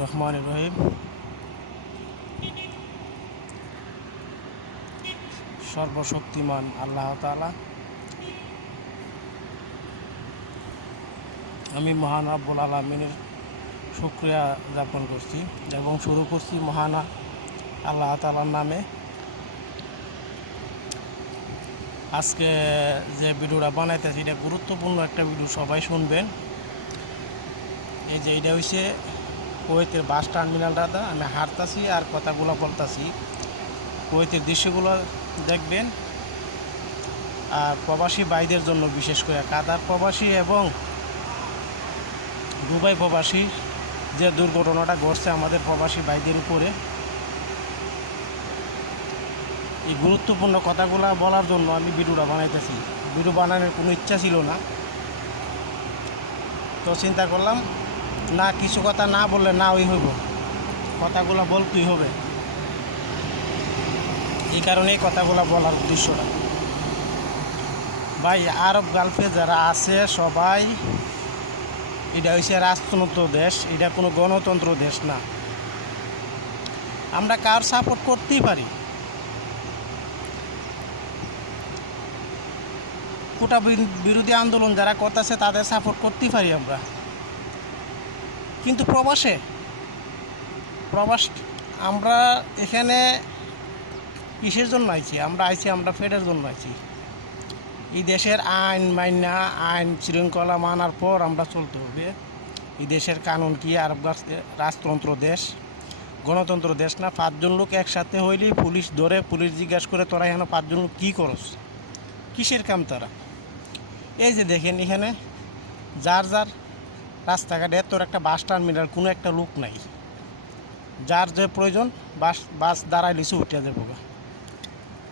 রহমানির রহিম। সর্বশক্তিমান আল্লাহ তাআলা, আমি মহান রব্বুল আলামিনের শুকরিয়া জ্ঞাপন করছি এবং শুরু করছি মহান আল্লাহ তাআলার নামে। আজকে যে ভিডিওটা বানাইতেছি এটা গুরুত্বপূর্ণ একটা ভিডিও, সবাই শুনবেন। এই যে এটা হচ্ছে কুয়েতের বাস টার্মিনালটা, আমি হাঁটতাছি আর কথাগুলো বলতাছি, কুয়েতের দৃশ্যগুলো দেখবেন। আর প্রবাসী ভাইদের জন্য বিশেষ করে কাতার প্রবাসী এবং দুবাই প্রবাসী যে দুর্ঘটনাটা ঘটছে আমাদের প্রবাসী ভাইদের উপরে, এই গুরুত্বপূর্ণ কথাগুলো বলার জন্য আমি ভিডিওটা বানাইতেছি। ভিডিও বানানোর কোনো ইচ্ছা ছিল না, তো চিন্তা করলাম না কিছু কথা না বললে না ওই হইব, কথাগুলো বলতেই হবে। এই কারণে এই কথাগুলো বলার উদ্দেশ্যটা। ভাই, আরব গালফে যারা আছে সবাই, এটা হচ্ছে রাষ্ট্রতন্ত্র দেশ, এটা কোনো গণতন্ত্র দেশ না। আমরা কার সাপোর্ট করতেই পারি, কোটা বিরোধী আন্দোলন যারা করতেছে তাদের সাপোর্ট করতেই পারি আমরা, কিন্তু প্রবাস আমরা এখানে কিসের জন্য আইছি? আমরা ফেডের জন্য আইছি। এই দেশের আইন শৃঙ্খলা মানার পর আমরা চলতে হবে। এই দেশের কানুন কি? আরব রাজতন্ত্র দেশ, গণতন্ত্র দেশ না। 5 জন লোক একসাথে হইলেই পুলিশ ধরে, পুলিশ জিজ্ঞাসা করে তোরা এখানে 5 জন লোক কী করস, কিসের কাম তারা? এই যে দেখেন এখানে যার রাস্তাঘাটে তোর একটা বাস টার্মিনাল, কোনো একটা লোক নাই, যার যে প্রয়োজন বাস দাঁড়াই লিচু উঠে যাবো।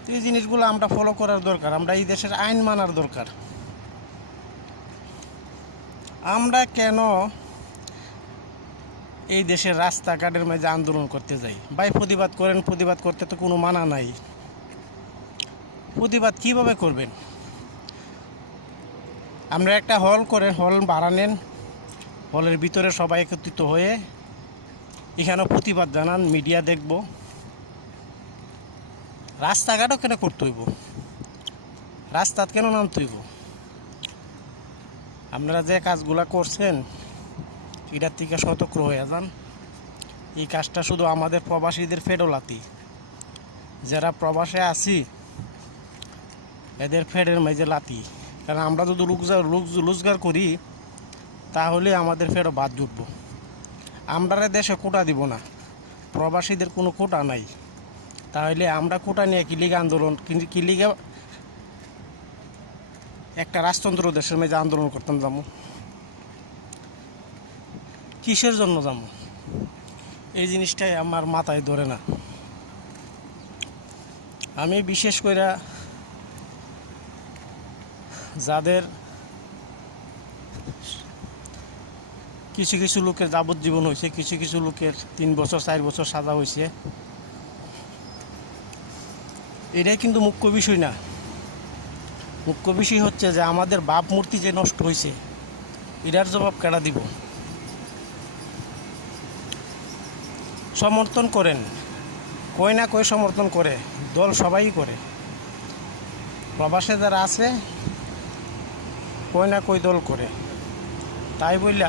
তো এই জিনিসগুলো আমরা ফলো করার দরকার, আমরা এই দেশের আইন মানার দরকার। আমরা কেন এই দেশের রাস্তাঘাটের মাঝে আন্দোলন করতে যাই? ভাই, প্রতিবাদ করেন, প্রতিবাদ করতে তো কোনো মানা নাই। প্রতিবাদ কিভাবে করবেন? আমরা একটা হল করেন, হল ভাড়া নেন, হলের ভিতরে সবাই একত্রিত হয়ে এখানেও প্রতিবাদ জানান, মিডিয়া দেখব। রাস্তাঘাটও কেন করতে হইব? রাস্তাত কেন নামতে হইব? আপনারা যে কাজগুলা করছেন এটার থেকে সতর্ক হয়ে যান। এই কাজটা শুধু আমাদের প্রবাসীদের ফেডলাতি, যারা প্রবাসে আছি এদের ফেডের মেজে লাতি। কারণ আমরা যদি রোজগার করি তাহলে আমাদের ফেরও বাদ জুটব। আমরা দেশে কোটা দিব না, প্রবাসীদের কোনো কোটা নাই, তাহলে আমরা কোটা নিয়ে কিলিগে আন্দোলন, কিলিগে একটা রাজতন্ত্র দেশের মেজে আন্দোলন করতাম যাবো? কিসের জন্য যাবো? এই জিনিসটাই আমার মাথায় ধরে না। আমি বিশেষ করে যাদের কিছু লোকের যাবজ্জীবন হয়েছে, কিছু লোকের 3 বছর 4 বছর সাজা হয়েছে, এটাই কিন্তু মুখ্য বিষয় না। মুখ্য বিষয় হচ্ছে যে আমাদের বাপ মূর্তি যে নষ্ট হয়েছে এটার জবাব কেডা দিব? সমর্থন করেন, কই না কই সমর্থন করে, দল সবাই করে। প্রবাসে যারা আছে কই না কই দল করে, তাই বললে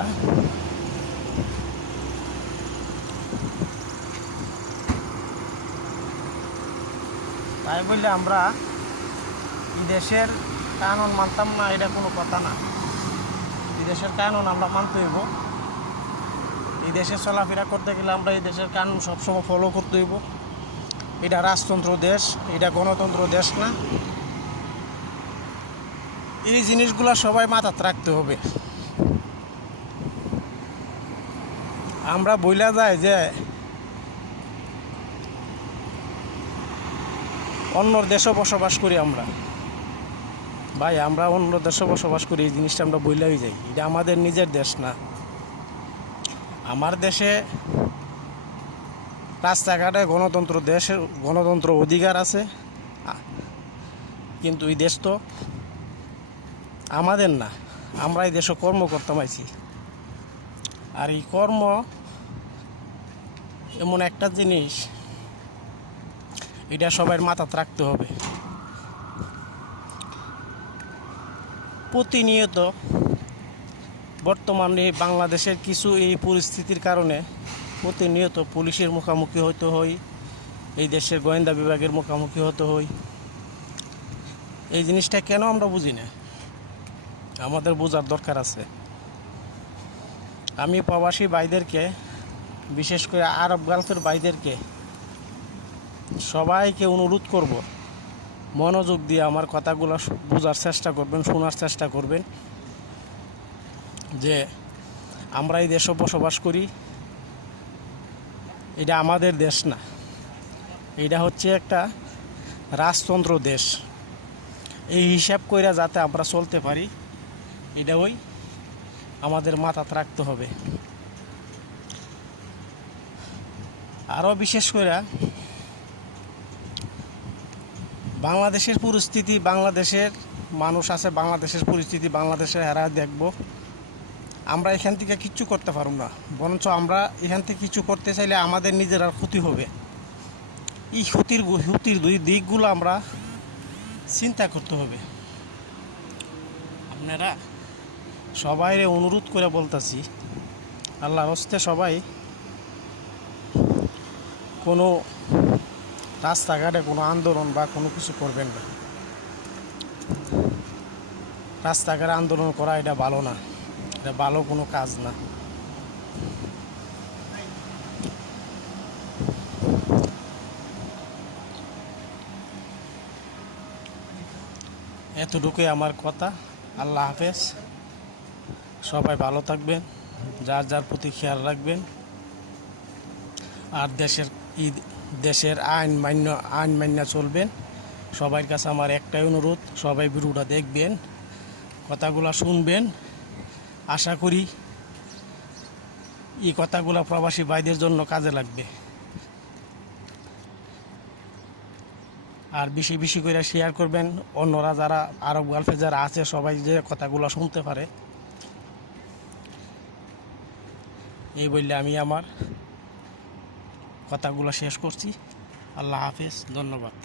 আমরা এই দেশের কানুন মানতাম না, এটা কোনো কথা না। এই দেশের কানুন আমরা মানতে হইব। এই দেশে চলাফেরা করতে গেলে আমরা এই দেশের কানুন সবসময় ফলো করতে হইব। এটা রাজতন্ত্র দেশ, এটা গণতন্ত্র দেশ না। এই জিনিসগুলো সবাই মাথায় রাখতে হবে। আমরা বইলা যায় যে অন্য দেশে বসবাস করি আমরা। ভাই, আমরা অন্য দেশে বসবাস করি, এই জিনিসটা আমরা বইলাই যাই। এটা আমাদের নিজের দেশ না। আমার দেশে রাস্তাঘাটে গণতন্ত্র অধিকার আছে, কিন্তু এই দেশ তো আমাদের না। আমরা এই দেশে কর্ম করতে পাইছি, আর এই কর্ম এমন একটা জিনিস, এটা সবার মাথায় রাখতে হবে। প্রতিনিয়ত বর্তমানে বাংলাদেশের কিছু এই পরিস্থিতির কারণে প্রতিনিয়ত পুলিশের মুখোমুখি হতে হয়, এই দেশের গোয়েন্দা বিভাগের মুখোমুখি হতে হয়। এই জিনিসটা কেন আমরা বুঝি না, আমাদের বোঝার দরকার আছে। আমি প্রবাসী ভাইদেরকে, বিশেষ করে আরব গালফের ভাইদেরকে সবাইকে অনুরোধ করব, মনোযোগ দিয়ে আমার কথাগুলো বোঝার চেষ্টা করবেন, শোনার চেষ্টা করবেন যে আমরা এই দেশে বসবাস করি, এটা আমাদের দেশ না, এটা হচ্ছে একটা রাজতন্ত্র দেশ। এই হিসাব কইরা যাতে আমরা চলতে পারি, এটা ওই আমাদের মাথায় রাখতে হবে। আরও বিশেষ করে বাংলাদেশের পরিস্থিতি, বাংলাদেশের মানুষ আছে, বাংলাদেশের পরিস্থিতি বাংলাদেশের হেরা দেখব। আমরা এখান থেকে কিচ্ছু করতে পারব না, বরঞ্চ আমরা এখান থেকে কিছু করতে চাইলে আমাদের নিজের আর ক্ষতি হবে। এই ক্ষতির দুই দিকগুলো আমরা চিন্তা করতে হবে। আপনারা সবাইরে অনুরোধ করে বলতেছি, আল্লাহর হস্তে সবাই কোনো রাস্তাঘাটে কোনো আন্দোলন বা কোনো কিছু করবেন না। রাস্তাঘাটে আন্দোলন করা এটা ভালো না, এটা ভালো কোনো কাজ না। এতটুকুই আমার কথা। আল্লাহ হাফেজ। সবাই ভালো থাকবেন, যার যার প্রতি খেয়াল রাখবেন। আর দেশের আইন মান্য চলবেন। সবার কাছে আমার একটাই অনুরোধ, সবাই ভিডিওটা দেখবেন, কথাগুলো শুনবেন। আশা করি এই কথাগুলো প্রবাসী ভাইদের জন্য কাজে লাগবে। আর বেশি বেশি করে শেয়ার করবেন, অন্যরা যারা আরব গালফে যারা আছে সবাই যে কথাগুলো শুনতে পারে। এই বললে আমি আমার কথাগুলো শেষ করছি। আল্লাহ হাফেজ, ধন্যবাদ।